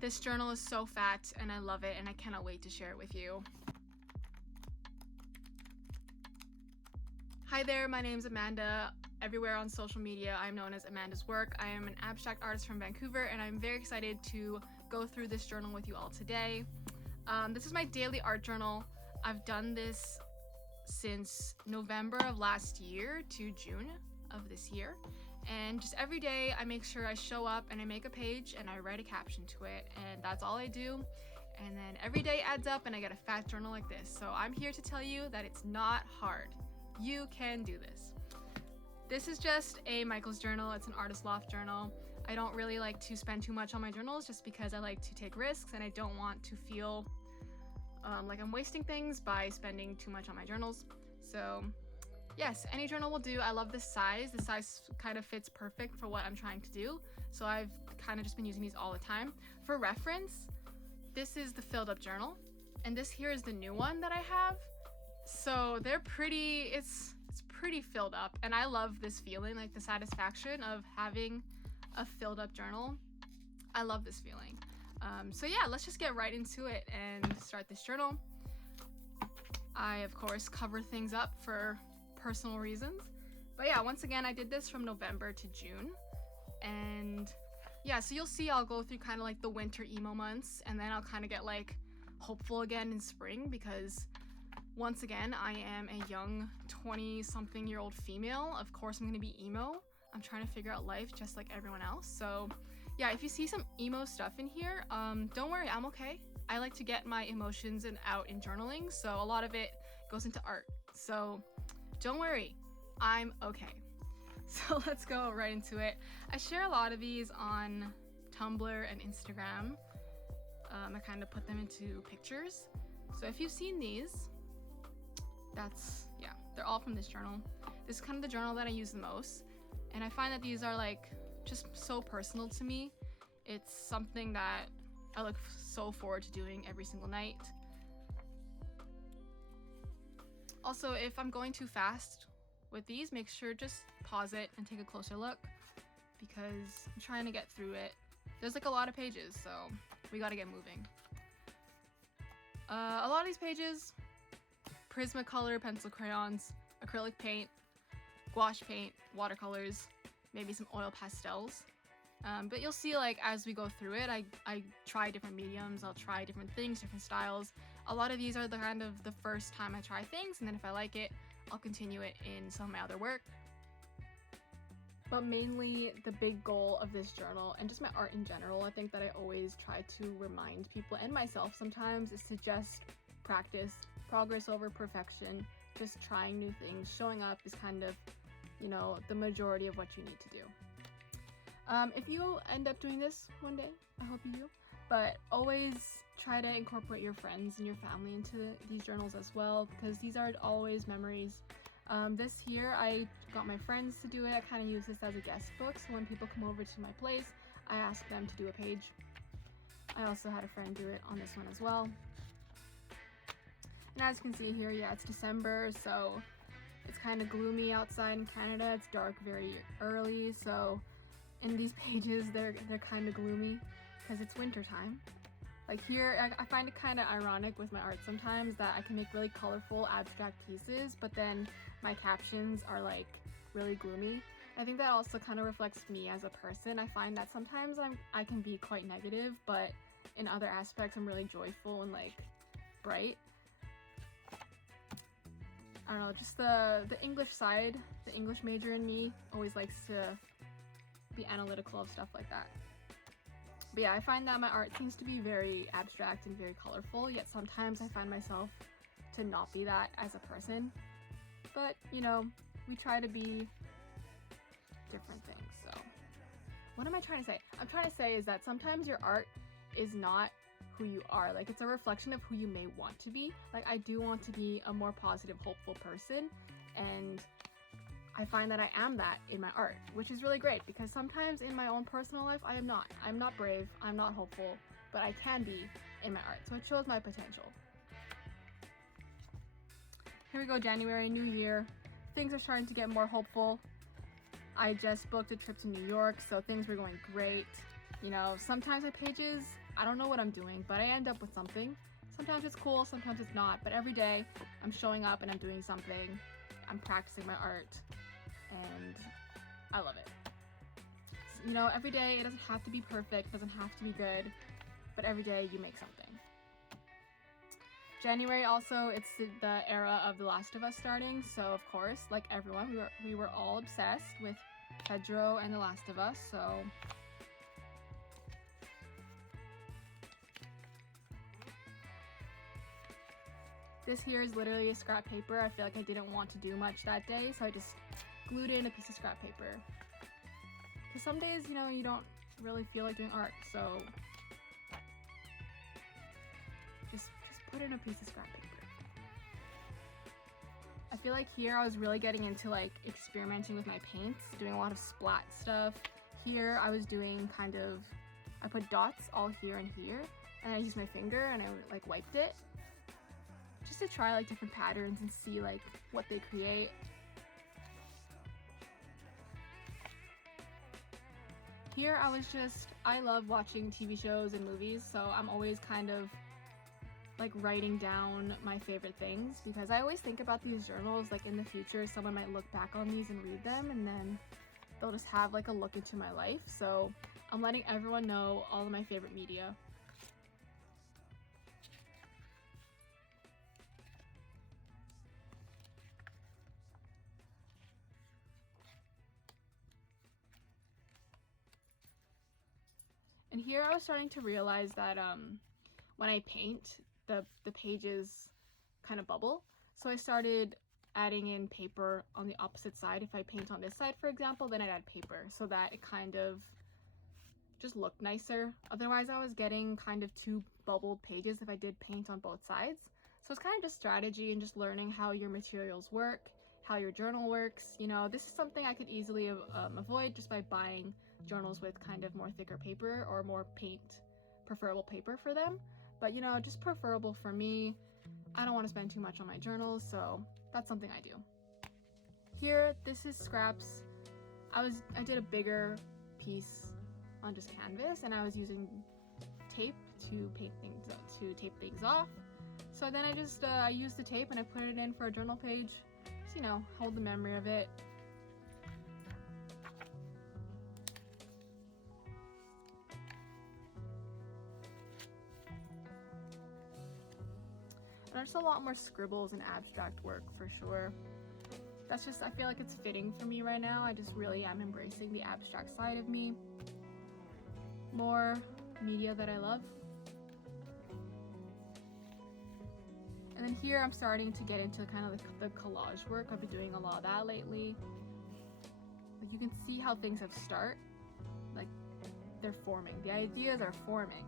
This journal is so fat and I love it and I cannot wait to share it with you. Hi there, my name is Amanda. Everywhere on social media, I'm known as Amanda's Work. I am an abstract artist from Vancouver and I'm very excited to go through this journal with you all today. This is my daily art journal. I've done this since November of last year to June of this year. And just every day I make sure I show up and I make a page and I write a caption to it, and that's all I do. And then every day adds up and I get a fat journal like this. So I'm here to tell you that it's not hard. You can do this. This is just a Michael's journal. It's an Artists Loft journal. I don't really like to spend too much on my journals just because I like to take risks and I don't want to feel like I'm wasting things by spending too much on my journals. So yes, any journal will do. I love this size. The size kind of fits perfect for what I'm trying to do. So I've kind of just been using these all the time. For reference, this is the filled up journal and this here is the new one that I have. So they're pretty, it's pretty filled up, and I love this feeling, like the satisfaction of having a filled up journal. I love this feeling. So yeah, let's just get right into it and start this journal. I of course cover things up for personal reasons, but yeah, once again I did this from November to June, and yeah, so you'll see I'll go through kind of like the winter emo months, and then I'll kind of get like hopeful again in spring, because once again I am a young 20-something-year-old female. Of course I'm gonna be emo. I'm trying to figure out life just like everyone else. So yeah, if you see some emo stuff in here, don't worry, I'm okay. I like to get my emotions out in journaling, so a lot of it goes into art. So don't worry, I'm okay. So let's go right into it. I share a lot of these on Tumblr and Instagram. I kind of put them into pictures. So if you've seen these, they're all from this journal. This is kind of the journal that I use the most, and I find that these are like just so personal to me. It's something that I look so forward to doing every single night. Also, if I'm going too fast with these, make sure just pause it and take a closer look, because I'm trying to get through it. There's like a lot of pages, so we gotta get moving. A lot of these pages, Prismacolor, pencil crayons, acrylic paint, gouache paint, watercolors, maybe some oil pastels. But you'll see, like, as we go through it, I try different mediums, I'll try different things, different styles. A lot of these are the kind of the first time I try things, and then if I like it, I'll continue it in some of my other work. But mainly the big goal of this journal, and just my art in general, I think that I always try to remind people and myself sometimes, is to just practice. Progress over perfection. Just trying new things. Showing up is kind of, you know, the majority of what you need to do. If you end up doing this one day, I hope you do, but always try to incorporate your friends and your family into these journals as well, because these are always memories. This here, I got my friends to do it. I kind of use this as a guest book, so when people come over to my place, I ask them to do a page. I also had a friend do it on this one as well. And as you can see here, yeah, it's December, so it's kind of gloomy outside in Canada. It's dark very early, so in these pages, they're kind of gloomy because it's winter time. Like here, I find it kind of ironic with my art sometimes that I can make really colorful abstract pieces, but then my captions are like really gloomy. I think that also kind of reflects me as a person. I find that sometimes I can be quite negative, but in other aspects I'm really joyful and like bright. I don't know, just the English side, the English major in me always likes to be analytical of stuff like that. But yeah, I find that my art seems to be very abstract and very colorful, yet sometimes I find myself to not be that as a person. But, you know, we try to be different things, so. What am I trying to say? I'm trying to say is that sometimes your art is not who you are. Like, it's a reflection of who you may want to be. Like, I do want to be a more positive, hopeful person, and I find that I am that in my art, which is really great, because sometimes in my own personal life I am not. I'm not brave, I'm not hopeful, but I can be in my art, so it shows my potential. Here we go, January, new year. Things are starting to get more hopeful. I just booked a trip to New York, so things were going great. You know, sometimes my pages, I don't know what I'm doing, but I end up with something. Sometimes it's cool, sometimes it's not, but every day I'm showing up and I'm doing something. I'm practicing my art, and I love it. You know, every day it doesn't have to be perfect, it doesn't have to be good, but every day you make something. January also, it's the era of The Last of Us starting, so of course, like everyone, we were all obsessed with Pedro and The Last of Us, so this here is literally a scrap paper. I feel like I didn't want to do much that day, so I just glued in a piece of scrap paper. Because some days, you know, you don't really feel like doing art, so just put in a piece of scrap paper. I feel like here I was really getting into like experimenting with my paints, doing a lot of splat stuff. Here I was doing kind of, I put dots all here and here, and I used my finger and I like wiped it, just to try like different patterns and see like what they create. Here I love watching TV shows and movies, so I'm always kind of like writing down my favorite things, because I always think about these journals like in the future someone might look back on these and read them, and then they'll just have like a look into my life. So I'm letting everyone know all of my favorite media. And here I was starting to realize that when I paint, the pages kind of bubble. So I started adding in paper on the opposite side. If I paint on this side, for example, then I'd add paper so that it kind of just looked nicer. Otherwise, I was getting kind of two bubbled pages if I did paint on both sides. So it's kind of just strategy and just learning how your materials work, how your journal works. You know, this is something I could easily avoid just by buying journals with kind of more thicker paper or more preferable paper for them. But you know, just preferable for me. I don't want to spend too much on my journals, so that's something I do. Here, this is scraps. I did a bigger piece on just canvas, and I was using tape to tape things off. So then I used the tape and I put it in for a journal page. Just, you know, hold the memory of it. There's a lot more scribbles and abstract work for sure. That's just, I feel like it's fitting for me right now. I just really am embracing the abstract side of me. More media that I love. And then here I'm starting to get into kind of the collage work. I've been doing a lot of that lately. Like you can see how things have like they're forming. The ideas are forming.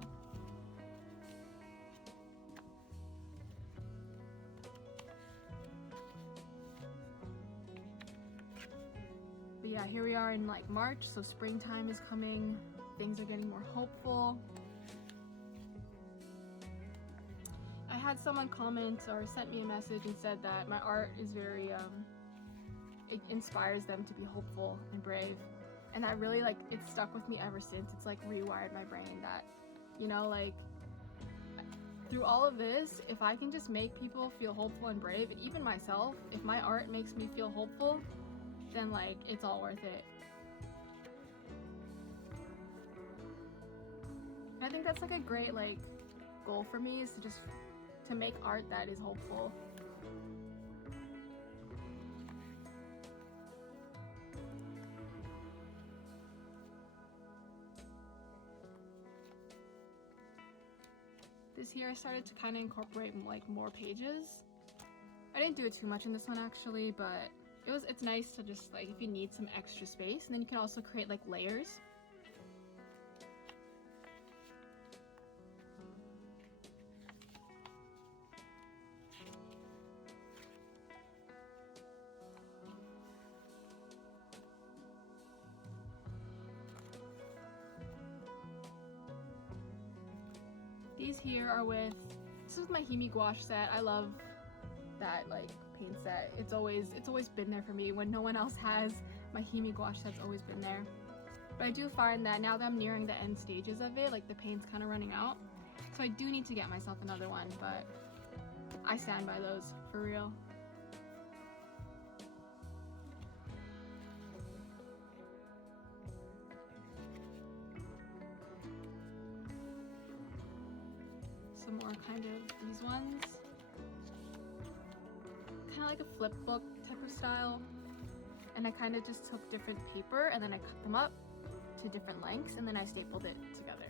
But yeah, here we are in like March, so springtime is coming. Things are getting more hopeful. I had someone comment or sent me a message and said that my art is very, it inspires them to be hopeful and brave. And that really, like, it's stuck with me ever since. It's like rewired my brain that, you know, like, through all of this, if I can just make people feel hopeful and brave, and even myself, if my art makes me feel hopeful, then like it's all worth it. And I think that's like a great like goal for me, is to make art that is hopeful. This here I started to kind of incorporate like more pages. I didn't do it too much in this one actually, but it's nice to just like, if you need some extra space, and then you can also create like layers. These here are this is my Himi gouache set. I love that like paint set. It's always been there for me when no one else has. My Himi gouache set's always been there. But I do find that now that I'm nearing the end stages of it, like the paint's kind of running out. So I do need to get myself another one, but I stand by those for real. Some more kind of these ones. Kind of like a flip book type of style. And I kind of just took different paper and then I cut them up to different lengths and then I stapled it together.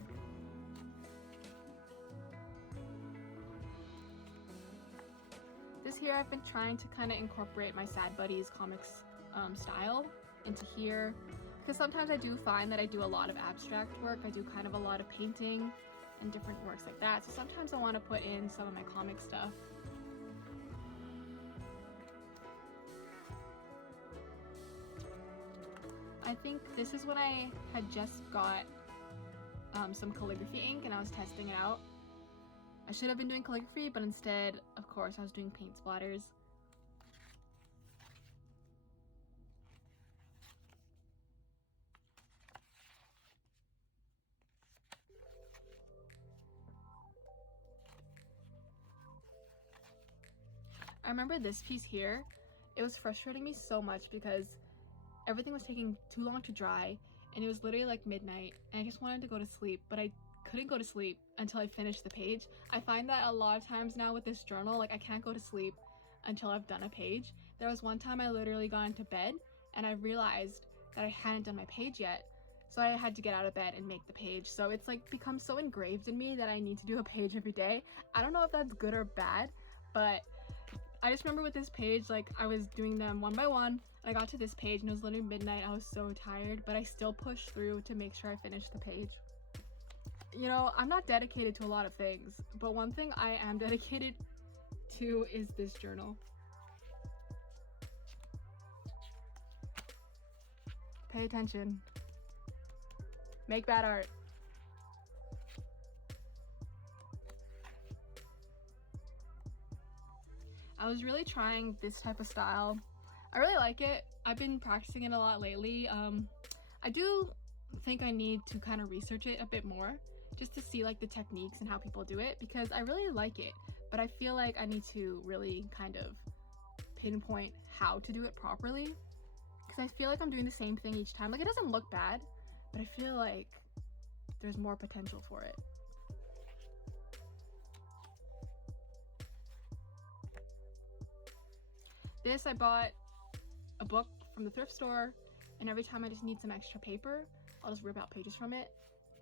This here I've been trying to kind of incorporate my Sad Buddies comics style into here, because sometimes I do find that I do a lot of abstract work. I do kind of a lot of painting and different works like that, so sometimes I want to put in some of my comic stuff. I think this is when I had just got some calligraphy ink and I was testing it out. I should have been doing calligraphy, but instead, of course, I was doing paint splatters. I remember this piece here, it was frustrating me so much because everything was taking too long to dry and it was literally like midnight and I just wanted to go to sleep, but I couldn't go to sleep until I finished the page. I find that a lot of times now with this journal, like I can't go to sleep until I've done a page. There was one time I literally got into bed and I realized that I hadn't done my page yet. So I had to get out of bed and make the page. So it's like become so engraved in me that I need to do a page every day. I don't know if that's good or bad, but I just remember with this page, like I was doing them one by one. I got to this page and it was literally midnight. I was so tired, but I still pushed through to make sure I finished the page. You know, I'm not dedicated to a lot of things, but one thing I am dedicated to is this journal. Pay attention. Make bad art. I was really trying this type of style. I really like it. I've been practicing it a lot lately. I do think I need to kind of research it a bit more just to see like the techniques and how people do it, because I really like it, but I feel like I need to really kind of pinpoint how to do it properly, because I feel like I'm doing the same thing each time. Like it doesn't look bad, but I feel like there's more potential for it. This, I bought a book from the thrift store, and every time I just need some extra paper, I'll just rip out pages from it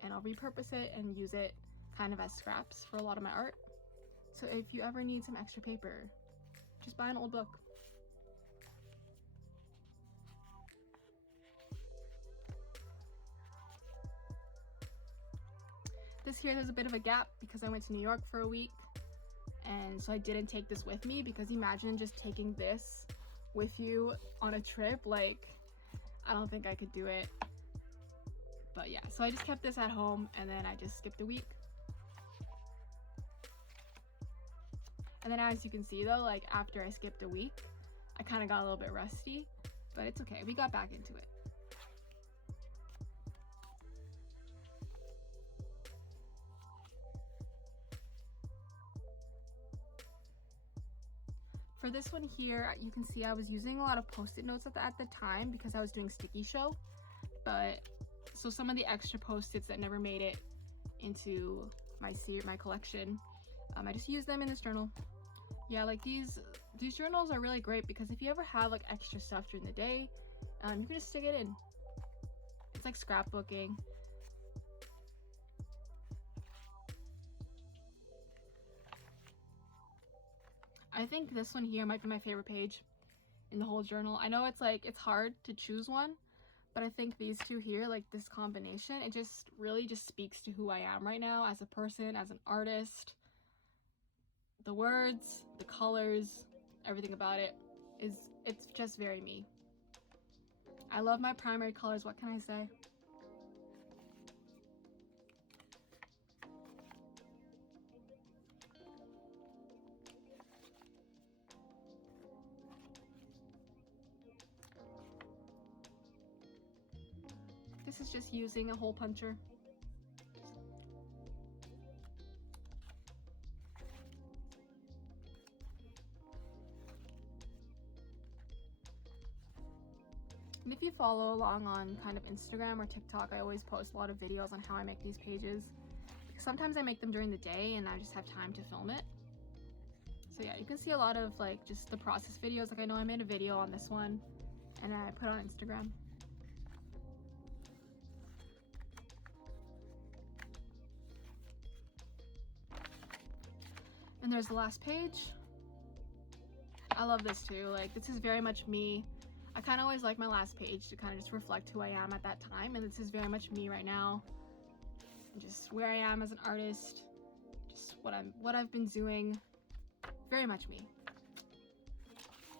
and I'll repurpose it and use it kind of as scraps for a lot of my art. So if you ever need some extra paper, just buy an old book. This here, there's a bit of a gap because I went to New York for a week, and so I didn't take this with me, because imagine just taking this with you on a trip. Like, I don't think I could do it. But yeah, so I just kept this at home and then I just skipped a week. And then as you can see though, like after I skipped a week, I kind of got a little bit rusty, but it's okay. We got back into it. For this one here, you can see I was using a lot of post-it notes at the time because I was doing sticky show. But so some of the extra post-its that never made it into my collection, I just use them in this journal. Yeah, like these journals are really great because if you ever have like extra stuff during the day, you can just stick it in. It's like scrapbooking. I think this one here might be my favorite page in the whole journal. I know it's hard to choose one, but I think these two here, like this combination, it just really just speaks to who I am right now as a person, as an artist. The words, the colors, everything about it it's just very me. I love my primary colors, what can I say? This this is just using a hole puncher. And if you follow along on kind of Instagram or TikTok, I always post a lot of videos on how I make these pages. Sometimes I make them during the day and I just have time to film it. So yeah, you can see a lot of like just the process videos. Like I know I made a video on this one and I put it on Instagram. And there's the last page. I love this too. Like this is very much me. I kind of always like my last page to kind of just reflect who I am at that time, and this is very much me right now. And just where I am as an artist, just what I've been doing. Very much me.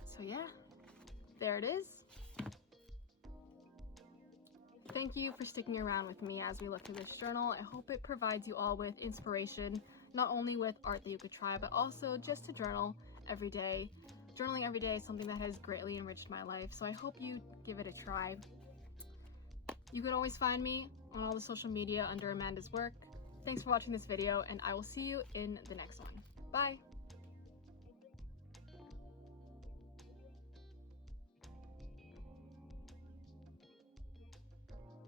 So yeah, there it is. Thank you for sticking around with me as we look through this journal. I hope it provides you all with inspiration, not only with art that you could try, but also just to journal every day. Journaling every day is something that has greatly enriched my life, so I hope you give it a try. You can always find me on all the social media under Amanda's Work. Thanks for watching this video, and I will see you in the next one. Bye!